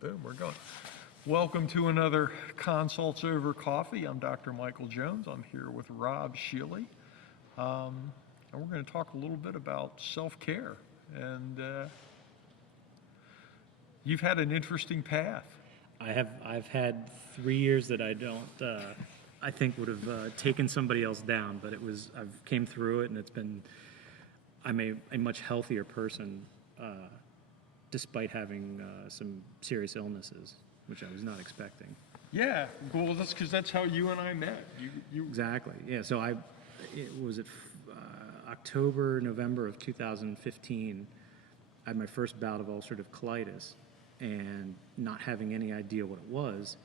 Boom, we're going. Welcome to another Consults Over Coffee. I'm Dr. Michael Jones. I'm here with Rob Sheley. And we're going to talk a little bit about self-care. And you've had an interesting path. I've had 3 years that I think would have taken somebody else down, but I've came through it, and I'm a much healthier person, despite having some serious illnesses, which I was not expecting. Yeah, well, that's because that's how you and I met. You Exactly. Yeah. So October, November of 2015. I had my first bout of ulcerative colitis, and not having any idea what it was,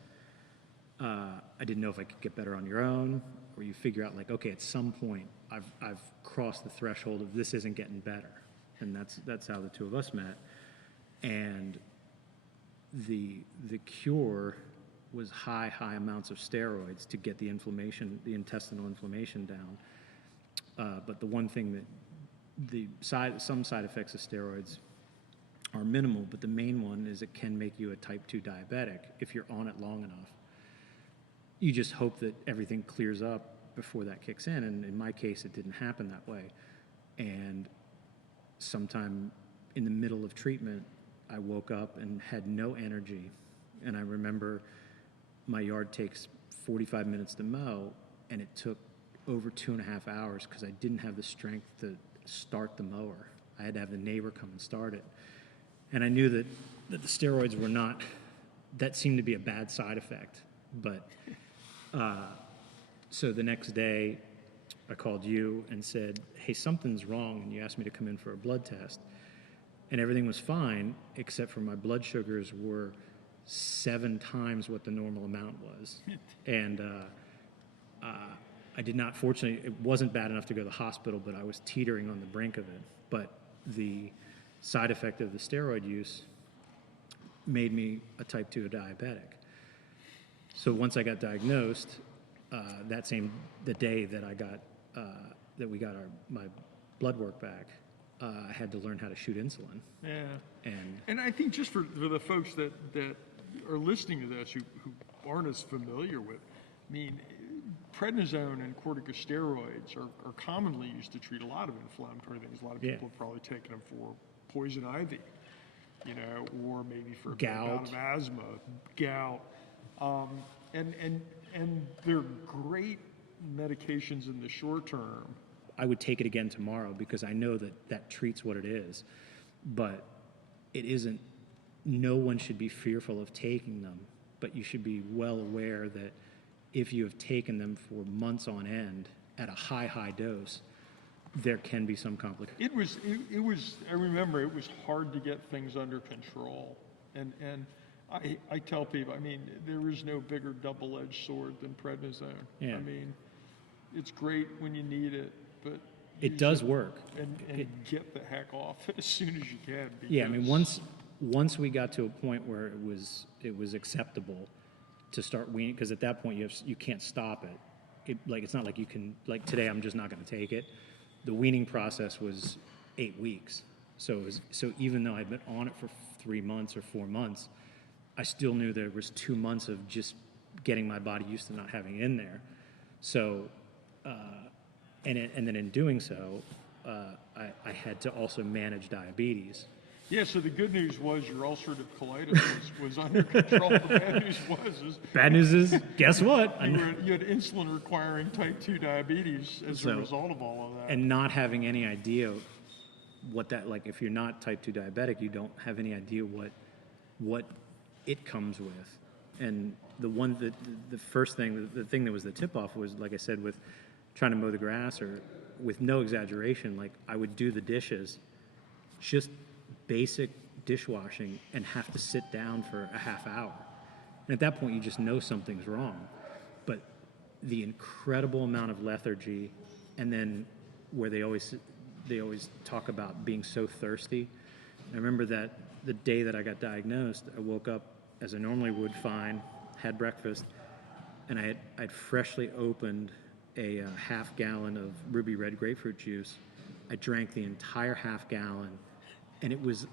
I didn't know if I could get better on your own, or you figure out like, okay, at some point I've crossed the threshold of this isn't getting better, and that's how the two of us met. And the cure was high amounts of steroids to get the intestinal inflammation down. But the one thing that some side effects of steroids are minimal, but the main one is it can make you a type 2 diabetic if you're on it long enough. You just hope that everything clears up before that kicks in, and in my case, it didn't happen that way. And sometime in the middle of treatment, I woke up and had no energy. And I remember my yard takes 45 minutes to mow, and it took over 2.5 hours because I didn't have the strength to start the mower. I had to have the neighbor come and start it. And I knew that the steroids were not, that seemed to be a bad side effect. But so the next day, I called you and said, hey, something's wrong, and you asked me to come in for a blood test. And everything was fine, except for my blood sugars were 7 times what the normal amount was. And I did not, fortunately, it wasn't bad enough to go to the hospital, but I was teetering on the brink of it. But the side effect of the steroid use made me a type 2 diabetic. So once I got diagnosed, the day that we got my blood work back, I had to learn how to shoot insulin. Yeah. And I think just for the folks that are listening to this who aren't as familiar with, I mean, prednisone and corticosteroids are commonly used to treat a lot of inflammatory things. A lot of people have probably taken them for poison ivy, or maybe for a bout of asthma, gout. And they're great medications in the short term. I would take it again tomorrow because I know that treats what it is. But it isn't, no one should be fearful of taking them, but you should be well aware that if you have taken them for months on end at a high dose, there can be some complications. It was, I remember it was hard to get things under control. And I tell people, I mean, there is no bigger double-edged sword than prednisone. Yeah. I mean, it's great when you need it, but it does work. And get the heck off as soon as you can. Yeah, I mean, once we got to a point where it was acceptable to start weaning, because at that point you can't stop it. It's not like you can, like today I'm just not going to take it. The weaning process was 8 weeks. So even though I'd been on it for 3 months or 4 months, I still knew there was 2 months of just getting my body used to not having it in there. So, and then in doing so, I had to also manage diabetes. Yeah, so the good news was your ulcerative colitis was under control. The bad news is guess what? You had insulin requiring type 2 diabetes as a result of all of that. And not having any idea what that, like if you're not type 2 diabetic, you don't have any idea what it comes with. And the first thing, the thing that was the tip-off was, like I said, with trying to mow the grass, or with no exaggeration, like I would do the dishes, just basic dishwashing, and have to sit down for a half hour. And at that point, you just know something's wrong. But the incredible amount of lethargy, and then where they always talk about being so thirsty. I remember that the day that I got diagnosed, I woke up as I normally would, fine, had breakfast, and I'd freshly opened a half gallon of ruby red grapefruit juice. I drank the entire half gallon, and it was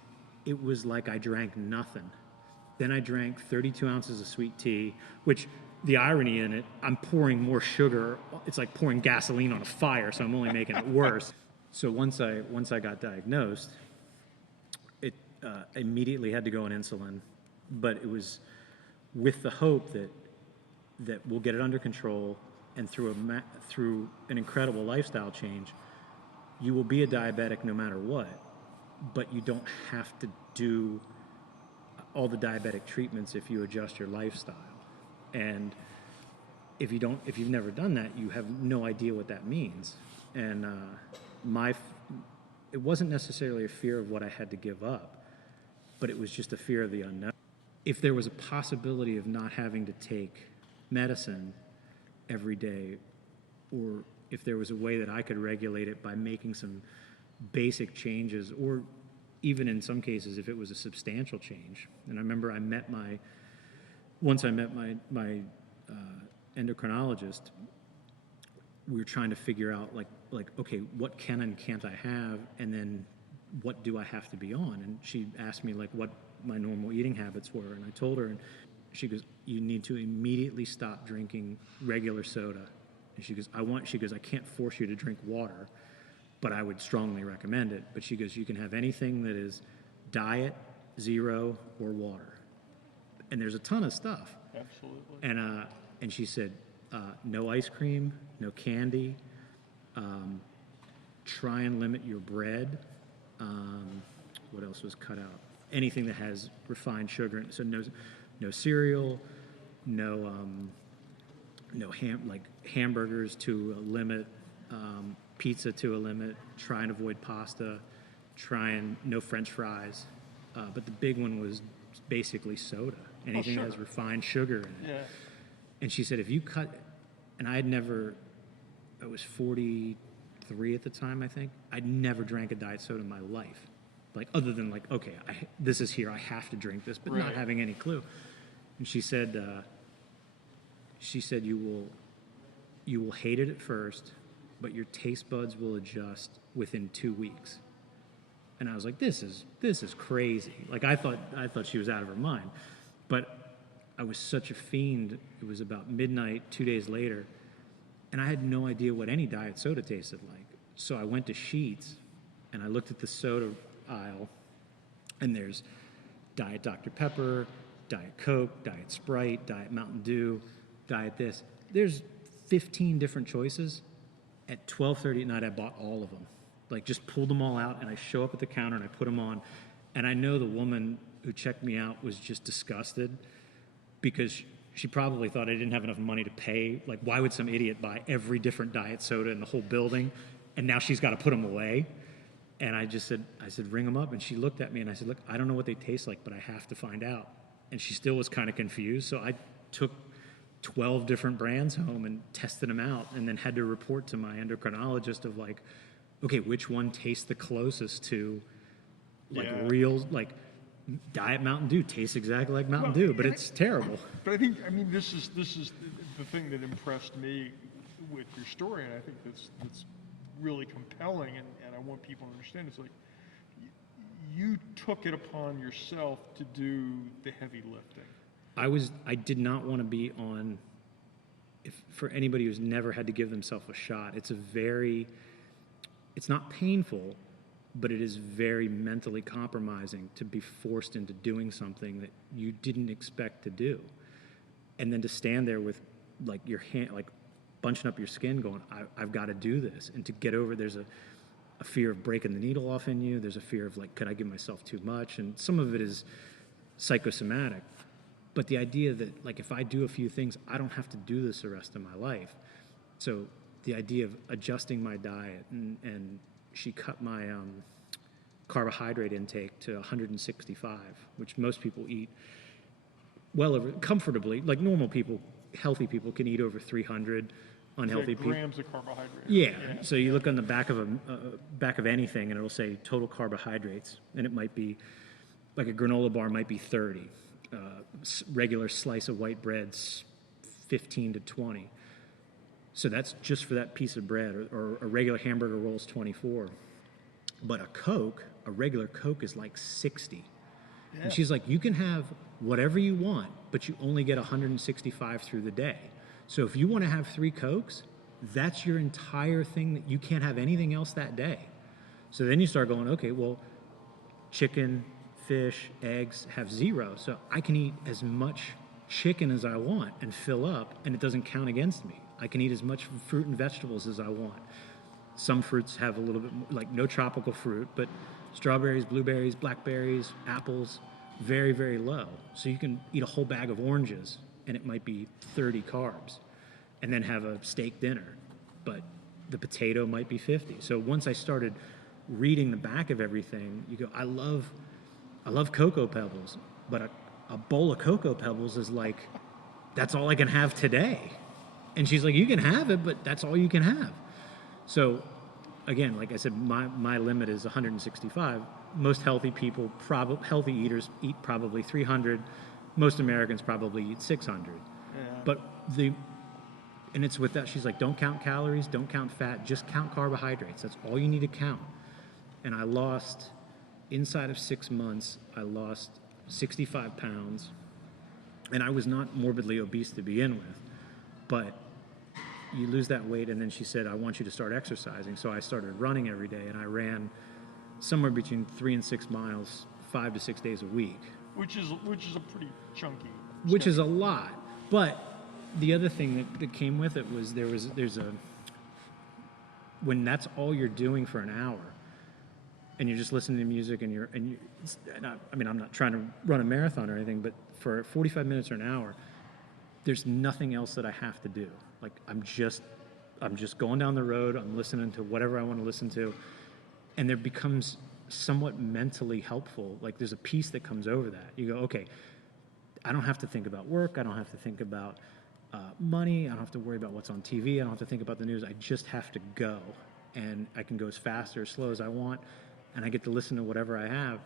like I drank nothing. Then I drank 32 ounces of sweet tea, which the irony in it, I'm pouring more sugar. It's like pouring gasoline on a fire, so I'm only making it worse. So once I got diagnosed, it immediately had to go on insulin, but it was with the hope that we'll get it under control, and through an incredible lifestyle change, you will be a diabetic no matter what, but you don't have to do all the diabetic treatments if you adjust your lifestyle. And if you've never done that, you have no idea what that means. And it wasn't necessarily a fear of what I had to give up, but it was just a fear of the unknown. If there was a possibility of not having to take medicine every day, or if there was a way that I could regulate it by making some basic changes, or even in some cases if it was a substantial change. And I remember once I met my endocrinologist, we were trying to figure out like okay, what can and can't I have, and then what do I have to be on? And she asked me like what my normal eating habits were, and I told her, and she goes, you need to immediately stop drinking regular soda. And she goes, I can't force you to drink water, but I would strongly recommend it. But she goes, you can have anything that is diet, zero, or water. And there's a ton of stuff. Absolutely. And she said, no ice cream, no candy, try and limit your bread. What else was cut out? Anything that has refined sugar in it. So no cereal, no hamburgers to a limit, pizza to a limit, try and avoid pasta, no French fries. But the big one was basically soda. Anything that has refined sugar in it. Yeah. And she said, if you cut, and I was 43 at the time, I think. I'd never drank a diet soda in my life. Like, other than like, okay, this is here, I have to drink this, but not having any clue. And she said, you will hate it at first, but your taste buds will adjust within 2 weeks. And I was like, this is crazy. Like, I thought she was out of her mind. But I was such a fiend. It was about midnight 2 days later, and I had no idea what any diet soda tasted like. So I went to Sheetz, and I looked at the soda aisle, and there's Diet Dr. Pepper, Diet Coke, Diet Sprite, Diet Mountain Dew, Diet this. There's 15 different choices. At 12:30 at night, I bought all of them. Like, just pulled them all out, and I show up at the counter, and I put them on. And I know the woman who checked me out was just disgusted, because she probably thought I didn't have enough money to pay. Like, why would some idiot buy every different diet soda in the whole building? And now she's got to put them away. And I said, ring them up. And she looked at me, and I said, look, I don't know what they taste like, but I have to find out. And she still was kind of confused. So I took 12 different brands home and tested them out, and then had to report to my endocrinologist of like, okay, which one tastes the closest to real, like, Diet Mountain Dew tastes exactly like Mountain Dew, but it's terrible. But I mean, this is the thing that impressed me with your story, and I think that's really compelling, and I want people to understand. It's like you took it upon yourself to do the heavy lifting. I did not want to be on. For anybody who's never had to give themselves a shot, it's not painful, but it is very mentally compromising to be forced into doing something that you didn't expect to do. And then to stand there with like your hand, like bunching up your skin going, I've got to do this. And to get over, there's a fear of breaking the needle off in you. There's a fear of like, could I give myself too much? And some of it is psychosomatic. But the idea that like, if I do a few things, I don't have to do this the rest of my life. So the idea of adjusting my diet, and she cut my carbohydrate intake to 165, which most people eat well over comfortably. Like normal people, healthy people can eat over 300. Unhealthy people. Grams of carbohydrates. Yeah. So you look on the back of anything, and it'll say total carbohydrates, and it might be like a granola bar might be 30. Regular slice of white bread's 15 to 20. So that's just for that piece of bread, or a regular hamburger roll's 24. But a regular Coke is like 60. Yeah. And she's like, you can have whatever you want, but you only get 165 through the day. So if you want to have 3 Cokes, that's your entire thing. That you can't have anything else that day. So then you start going, okay, well, chicken, fish, eggs have 0. So I can eat as much chicken as I want and fill up, and it doesn't count against me. I can eat as much fruit and vegetables as I want. Some fruits have a little bit more, like no tropical fruit, but strawberries, blueberries, blackberries, apples, very, very low. So you can eat a whole bag of oranges, and it might be 30 carbs, and then have a steak dinner, but the potato might be 50. So once I started reading the back of everything, you go, I love Cocoa Pebbles, but a bowl of Cocoa Pebbles is like, that's all I can have today. And she's like, you can have it, but that's all you can have. So again, like I said, my limit is 165. Most healthy people, healthy eaters, eat probably 300. Most Americans probably eat 600. Yeah. But and it's with that, she's like, don't count calories, don't count fat, just count carbohydrates. That's all you need to count. And I lost, inside of 6 months, I lost 65 pounds. And I was not morbidly obese to begin with. But you lose that weight, and then she said, I want you to start exercising. So I started running every day, and I ran somewhere between 3 and 6 miles, 5 to 6 days a week. Which is a pretty chunky. Which is a lot. But the other thing that came with it was when that's all you're doing for an hour, and you're just listening to music, I'm not trying to run a marathon or anything, but for 45 minutes or an hour, there's nothing else that I have to do. Like I'm just going down the road, I'm listening to whatever I want to listen to, and there becomes somewhat mentally helpful. Like there's a peace that comes over that. You go, okay, I don't have to think about work, I don't have to think about money, I don't have to worry about what's on TV, I don't have to think about the news, I just have to go. And I can go as fast or as slow as I want, and I get to listen to whatever I have.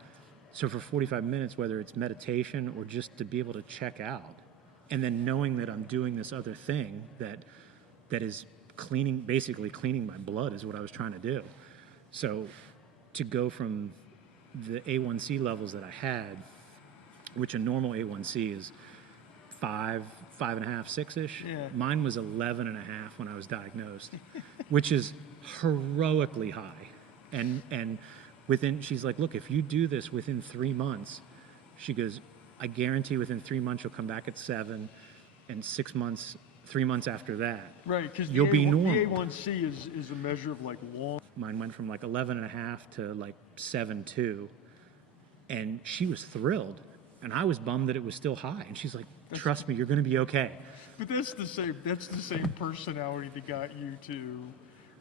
So for 45 minutes, whether it's meditation or just to be able to check out, and then knowing that I'm doing this other thing that is basically cleaning my blood is what I was trying to do. So to go from the A1C levels that I had, which a normal A1C is 5, 5.5, 6-ish. Yeah. Mine was 11.5 when I was diagnosed, which is heroically high. And she's like, look, if you do this within 3 months, she goes, I guarantee within 3 months you'll come back at 7, and 6 months, 3 months after that, right, because you'll be normal. The A1C is a measure of like long. Mine went from like 11.5 to like 7.2, and she was thrilled, and I was bummed that it was still high. And she's like, "Trust me, you're going to be okay." But that's the same personality that got you to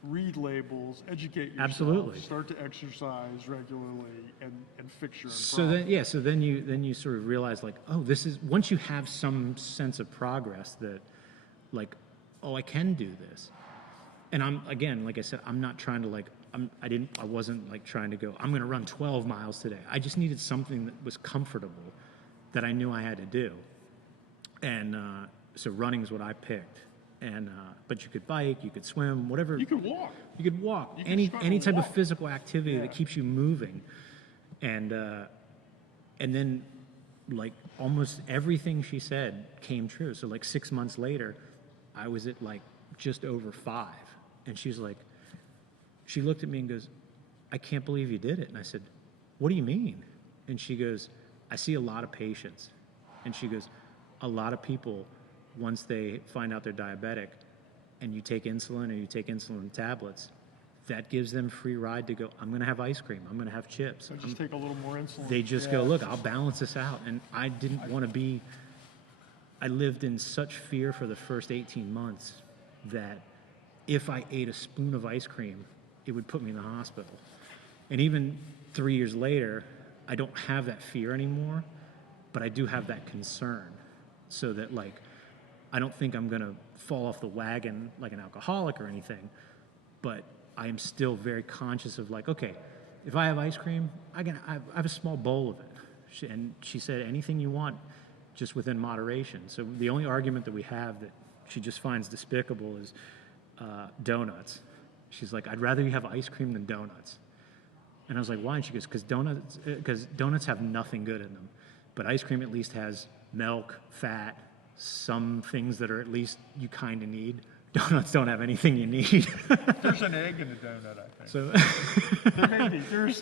read labels, educate yourself, Absolutely. start to exercise regularly, and fix your own So then you sort of realize like, oh, this is, once you have some sense of progress that like, oh, I can do this. And I'm, again, like I said, I'm not trying to like, I wasn't like trying to go, I'm going to run 12 miles today. I just needed something that was comfortable that I knew I had to do. And so running is what I picked. And but you could bike, you could swim, whatever. You could walk. You could walk. You could Any start to type walk. of physical activity Yeah. that keeps you moving. And then like almost everything she said came true. So like 6 months later, I was at like just over 5. And she's like, she looked at me and goes, I can't believe you did it. And I said, what do you mean? And she goes, I see a lot of patients. And she goes, a lot of people, once they find out they're diabetic and you take insulin or you take insulin tablets, that gives them free ride to go, I'm going to have ice cream, I'm going to have chips. So just take a little more insulin. They just go, look, I'll balance this out. And I didn't want to be, I lived in such fear for the first 18 months that if I ate a spoon of ice cream, it would put me in the hospital. And even 3 years later, I don't have that fear anymore, but I do have that concern. So that like, I don't think I'm going to fall off the wagon like an alcoholic or anything, but I am still very conscious of like, okay, if I have ice cream, I have a small bowl of it. And she said, anything you want, just within moderation. So the only argument that we have that she just finds despicable is donuts. She's like, I'd rather you have ice cream than donuts. And I was like, why? And she goes, because donuts have nothing good in them. But ice cream at least has milk, fat, some things that are at least you kind of need. Donuts don't have anything you need. There's an egg in a donut, I think. So There may be. There's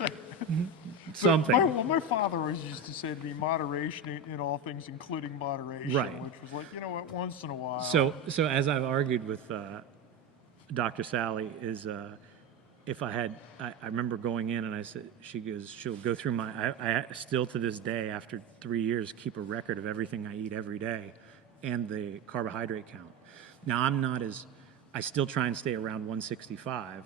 something. My father always used to say to me, moderation in all things, including moderation, Right. which was like, you know what, once in a while. So as I've argued with Dr. Sally is if I remember going in and I said, she'll go through I still to this day, after 3 years, keep a record of everything I eat every day and the carbohydrate count. Now I still try and stay around 165,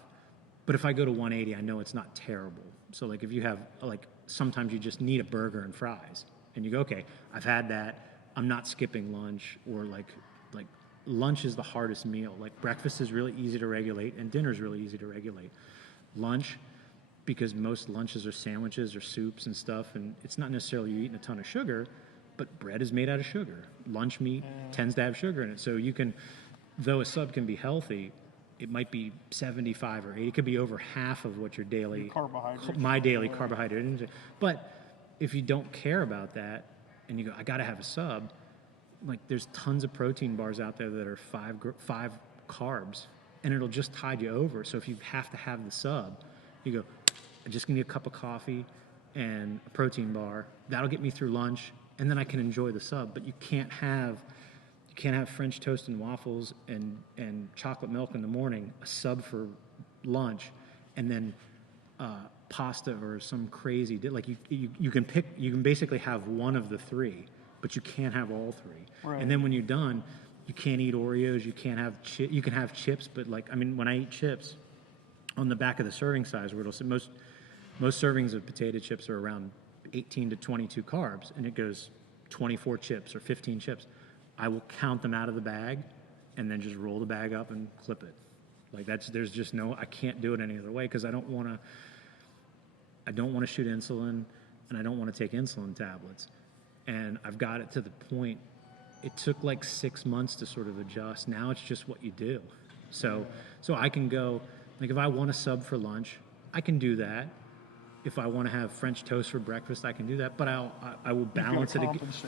but if I go to 180, I know it's not terrible. So like if you have, like sometimes you just need a burger and fries and you go, okay, I've had that. I'm not skipping lunch, or like lunch is the hardest meal. Like breakfast is really easy to regulate and dinner is really easy to regulate. Lunch, because most lunches are sandwiches or soups and stuff, and it's not necessarily you're eating a ton of sugar, but bread is made out of sugar. Lunch meat tends to have sugar in it. So you can, though a sub can be healthy, it might be 75 or 80. It could be over half of what your daily, my daily carbohydrate intake. But if you don't care about that and you go, I got to have a sub, like there's tons of protein bars out there that are five carbs, and it'll just tide you over. So if you have to have the sub, you go, I'm just gonna need a cup of coffee and a protein bar. That'll get me through lunch, and then I can enjoy the sub. But you can't have French toast and waffles and chocolate milk in the morning, a sub for lunch, and then pasta or some crazy like you can basically have one of the three, but you can't have all three. Right. And then when you're done, you can't eat Oreos. You can't have you can have chips, but like, I mean, when I eat chips, on the back of the serving size, where it'll say most servings of potato chips are around 18 to 22 carbs, and it goes 24 chips or 15 chips. I will count them out of the bag, and then just roll the bag up and clip it. Like there's just I can't do it any other way, because I don't want to shoot insulin, and I don't want to take insulin tablets. And I've got it to the point, it took like 6 months to sort of adjust. Now it's just what you do. So I can go, like if I want a sub for lunch, I can do that. If I want to have French toast for breakfast, I can do that. But I will balance it.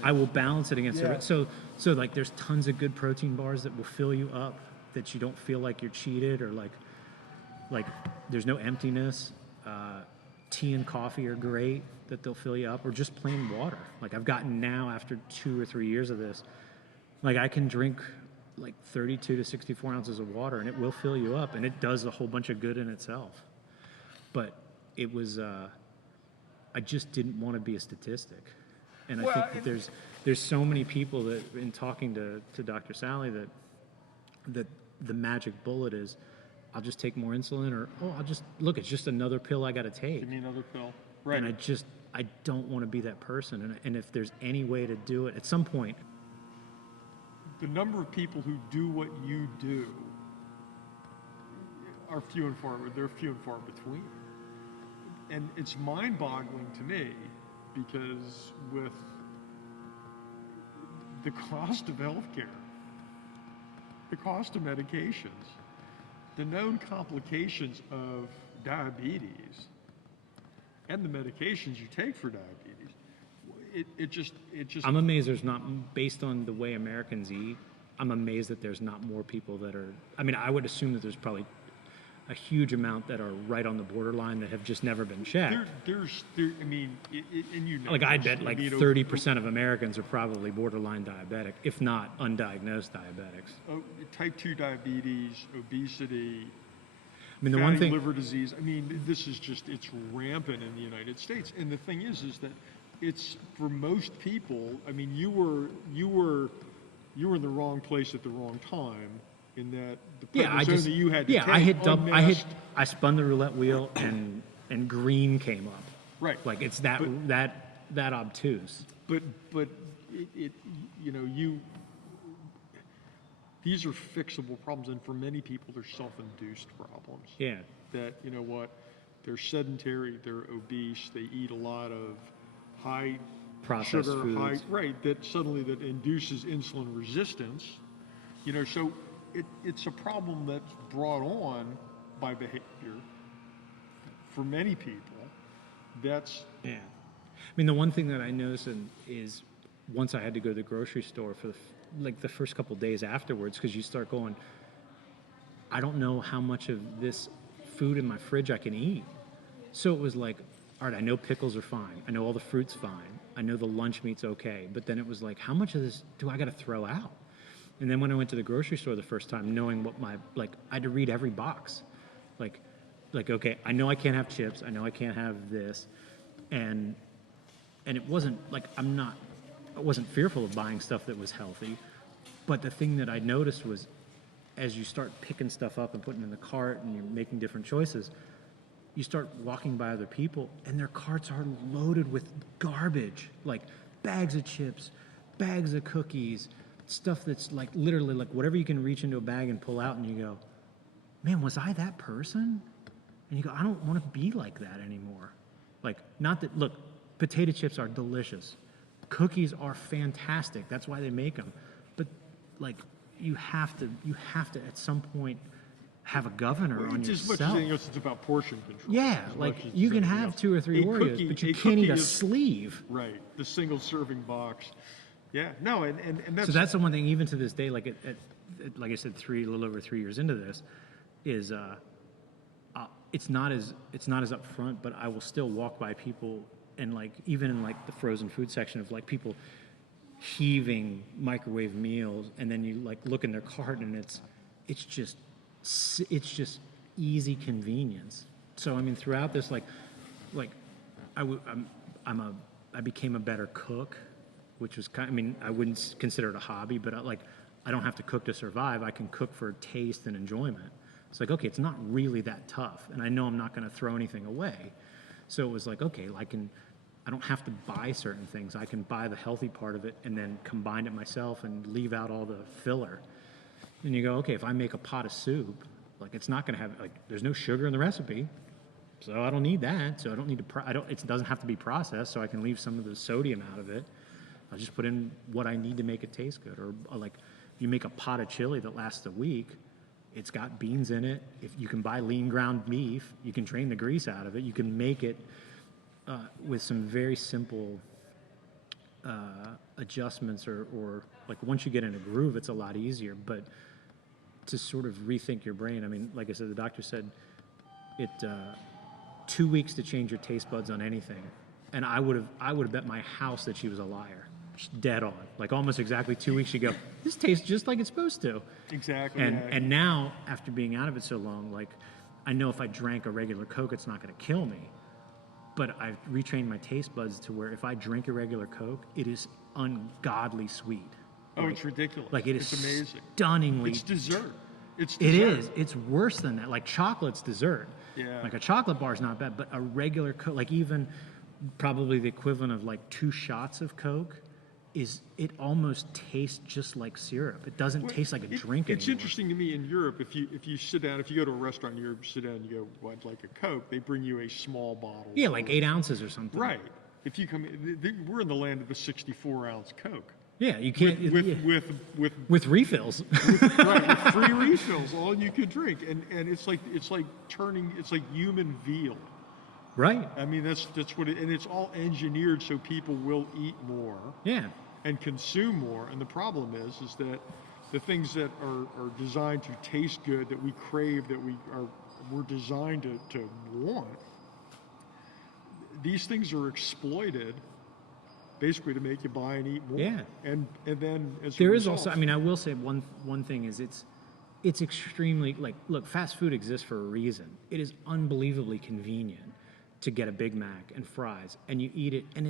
I will balance it against it. So like there's tons of good protein bars that will fill you up, that you don't feel like you're cheated, or like there's no emptiness. Tea and coffee are great, that they'll fill you up, or just plain water. Like I've gotten now, after 2 or 3 years of this, like I can drink like 32 to 64 ounces of water, and it will fill you up, and it does a whole bunch of good in itself. But it was, I just didn't want to be a statistic. And I think that there's so many people that, in talking to Dr. Sally, that the magic bullet is, I'll just take more insulin, or I'll just look, it's just another pill I got to take. Give me another pill. Right. And I don't want to be that person. And if there's any way to do it, at some point. The number of people who do what you do are few and far. They're few and far between. And it's mind-boggling to me, because with the cost of healthcare, the cost of medications, the known complications of diabetes, and the medications you take for diabetes, it just. I'm amazed there's not, based on the way Americans eat, I'm amazed that there's not more people that are, I mean, I would assume that there's probably a huge amount that are right on the borderline that have just never been checked. I mean, and you know. Like I bet like 30% of Americans are probably borderline diabetic, if not undiagnosed diabetics. Type 2 diabetes, obesity, I mean, the one thing, liver disease. I mean, this is just, it's rampant in the United States. And the thing is that it's, for most people, I mean, you were in the wrong place at the wrong time, in that the prednisone that you had to take, I spun the roulette wheel and green came up. Right. Like it's that obtuse. But it you know, these are fixable problems, and for many people, they're self-induced problems. Yeah. That, you know what, they're sedentary, they're obese, they eat a lot of high processed sugar, foods. that suddenly that induces insulin resistance. You know, so it's a problem that's brought on by behavior for many people. That's I mean, the one thing that I noticed is once I had to go to the grocery store for the first couple days afterwards, because you start going, I don't know how much of this food in my fridge I can eat. So it was like, all right, I know pickles are fine. I know all the fruit's fine. I know the lunch meat's okay. But then it was like, how much of this do I got to throw out? And then when I went to the grocery store the first time, knowing what I had to read every box. Like, okay, I know I can't have chips. I know I can't have this. And it wasn't like I wasn't fearful of buying stuff that was healthy. But the thing that I noticed was as you start picking stuff up and putting it in the cart and you're making different choices, you start walking by other people and their carts are loaded with garbage, like bags of chips, bags of cookies, stuff that's like literally like whatever you can reach into a bag and pull out, and you go, man, was I that person? And you go, I don't want to be like that anymore. Like, not that, look, potato chips are delicious. Cookies are fantastic. That's why they make them. But like, you have to at some point have a governor on As yourself. much as anything else, it's about portion control. Yeah, as like much as you can anything have else. 2 or 3 Oreos, but you can't eat a sleeve. Right, the single serving box. Yeah, no, and that's... So that's the one thing, even to this day, like like I said, a little over 3 years into this, is it's not as upfront, but I will still walk by people and like even in like the frozen food section of like people heaving microwave meals, and then you like look in their cart and it's just easy convenience. So I mean, throughout this, like I became a better cook, which was I mean, I wouldn't consider it a hobby, but I don't have to cook to survive. I can cook for taste and enjoyment. It's like, okay, it's not really that tough, and I know I'm not going to throw anything away. So it was like, okay, I don't have to buy certain things. I can buy the healthy part of it and then combine it myself and leave out all the filler. And you go, okay, if I make a pot of soup, like it's not going to have there's no sugar in the recipe, so I don't need that. So I don't need to. It doesn't have to be processed, so I can leave some of the sodium out of it. I'll just put in what I need to make it taste good. Or like, you make a pot of chili that lasts a week. It's got beans in it. If you can buy lean ground beef, you can drain the grease out of it. You can make it with some very simple adjustments, or like once you get in a groove, it's a lot easier. But to sort of rethink your brain, I mean, like I said, the doctor said it 2 weeks to change your taste buds on anything, and I would have bet my house that she was a liar. Dead on, like almost exactly 2 weeks. You go, this tastes just like it's supposed to. Exactly. And now, after being out of it so long, like I know if I drank a regular Coke, it's not going to kill me. But I've retrained my taste buds to where if I drink a regular Coke, it is ungodly sweet. Oh, it's ridiculous. Like it's amazing. Stunningly. It's dessert. It's It dessert. is. It's worse than that. Like chocolate's dessert. Yeah. Like a chocolate bar is not bad, but a regular Coke, like even probably the equivalent of like 2 shots of Coke, it almost tastes just like syrup. It doesn't taste like a drink It's anymore. interesting to me in Europe, if you sit down, if you go to a restaurant in Europe, sit down and you go, well, I'd like a Coke, they bring you a small bottle. Yeah, like 8 ounces or something. Right. If you come, we're in the land of the 64-ounce Coke. Yeah, you can't with refills. Right, with free refills, all you could drink, and it's like human veal. Right. I mean, that's what and it's all engineered so people will eat more. Yeah. And consume more. And the problem is that the things that are designed to taste good, that we crave, that we're designed to want, these things are exploited basically to make you buy and eat more. Yeah. And then as There a is result, also, I mean, I will say one thing is it's extremely, like, look, fast food exists for a reason. It is unbelievably convenient to get a Big Mac and fries, and you eat it, and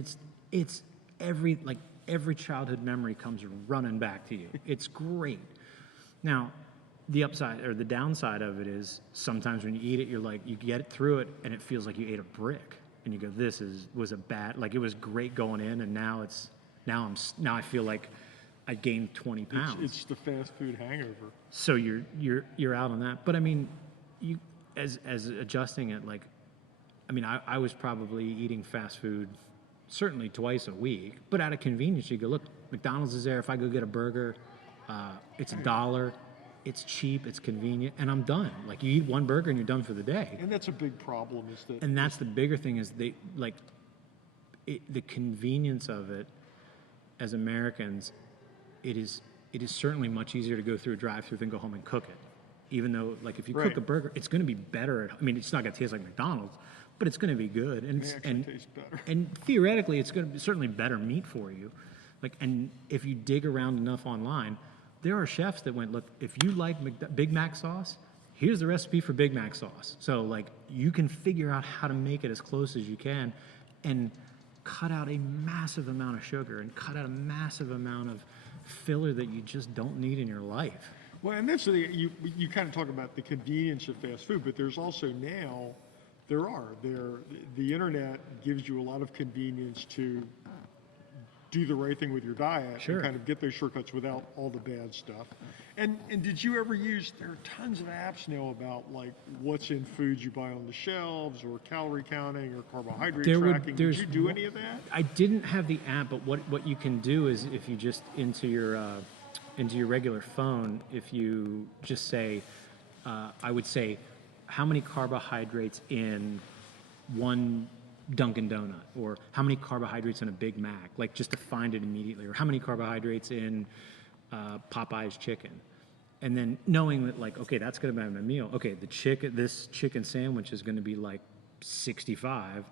it's every childhood memory comes running back to you. It's great. Now, the upside or the downside of it is sometimes when you eat it, you're like, you get through it, and it feels like you ate a brick, and you go, was a bad, like it was great going in, and now I feel like I gained 20 pounds. It's the fast food hangover. So you're out on that. But I mean, you as adjusting it, like, I mean, I was probably eating fast food certainly twice a week, but out of convenience, you go, look, McDonald's is there. If I go get a burger, it's $1. It's cheap, it's convenient, and I'm done. Like, you eat one burger and you're done for the day. And that's a big problem, is that... And that's the bigger thing is the convenience of it as Americans, it is certainly much easier to go through a drive-through than go home and cook it. Even though, like, if you cook a burger, it's going to be better. I mean, it's not going to taste like McDonald's, but it's going to be good, and It actually tastes better. and theoretically, it's going to be certainly better meat for you. Like, and if you dig around enough online, there are chefs that went, look, if you like Big Mac sauce, here's the recipe for Big Mac sauce. So, like, you can figure out how to make it as close as you can, and cut out a massive amount of sugar and cut out a massive amount of filler that you just don't need in your life. Well, and that's you kind of talk about the convenience of fast food, but there's also now, the internet gives you a lot of convenience to do the right thing with your diet Sure. and kind of get those shortcuts without all the bad stuff. And did you ever use, there are tons of apps now about like what's in foods you buy on the shelves, or calorie counting, or carbohydrate tracking. Did you do any of that? I didn't have the app, but what you can do is if you just into your regular phone, if you just say, I would say, how many carbohydrates in one Dunkin' Donut, or how many carbohydrates in a Big Mac, like just to find it immediately, or how many carbohydrates in Popeye's chicken. And then knowing that, like, okay, that's going to be my meal. Okay, this chicken sandwich is going to be like 65.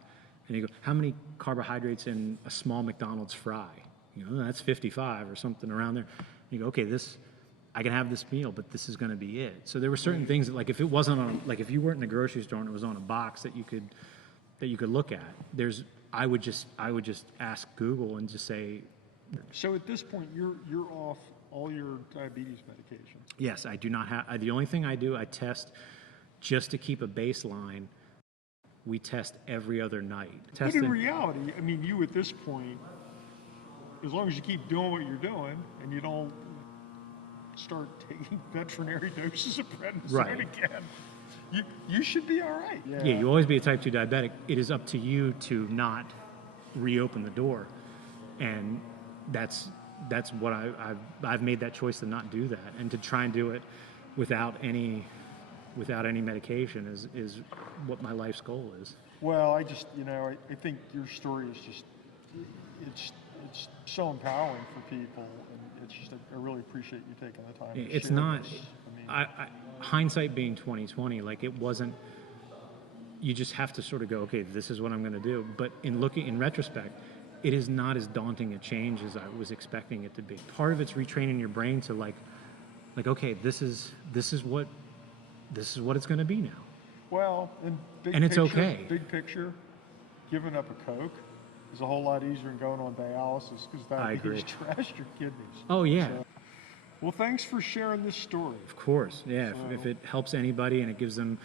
And you go, how many carbohydrates in a small McDonald's fry? You know, that's 55 or something around there. You go, okay, I can have this meal, but this is going to be it. So there were certain things that, like, if it wasn't on, like, if you weren't in the grocery store and it was on a box that you could look at, I would just ask Google and just say. So at this point, you're off all your diabetes medication. Yes, I do not have. The only thing I do, I test just to keep a baseline. We test every other night. But in reality, I mean, you at this point, as long as you keep doing what you're doing and you don't start taking veterinary doses of prednisone Right. again, you should be all right. Yeah, you always be a type 2 diabetic. It is up to you to not reopen the door, and that's what I've made that choice to not do that, and to try and do it without any medication is what my life's goal is. Well, I just, I think your story is just, it's so empowering for people, and it's just, I really appreciate you taking the time. To It's share not. this. Hindsight being 2020, like, it wasn't. You just have to sort of go, okay, this is what I'm going to do. But in retrospect, it is not as daunting a change as I was expecting it to be. Part of it's retraining your brain to like, okay, this is what it's going to be now. Well, And it's okay. Big picture, giving up a Coke is a whole lot easier than going on dialysis, because I agree. diabetes trashed your kidneys. Oh yeah. So, well, thanks for sharing this story. Of course, yeah. So, if it helps anybody and it gives them,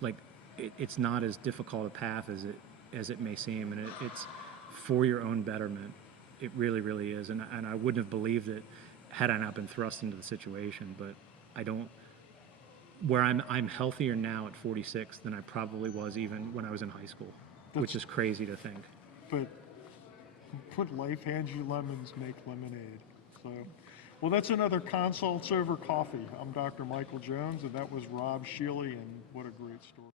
like, it's not as difficult a path as it may seem, and it's for your own betterment. It really, really is. And I wouldn't have believed it had I not been thrust into the situation. But I don't. Where I'm healthier now at 46 than I probably was even when I was in high school, which is crazy to think. But when life hands you lemons, make lemonade. So. Well, that's another Consults Over Coffee. I'm Dr. Michael Jones, and that was Rob Sheley, and what a great story.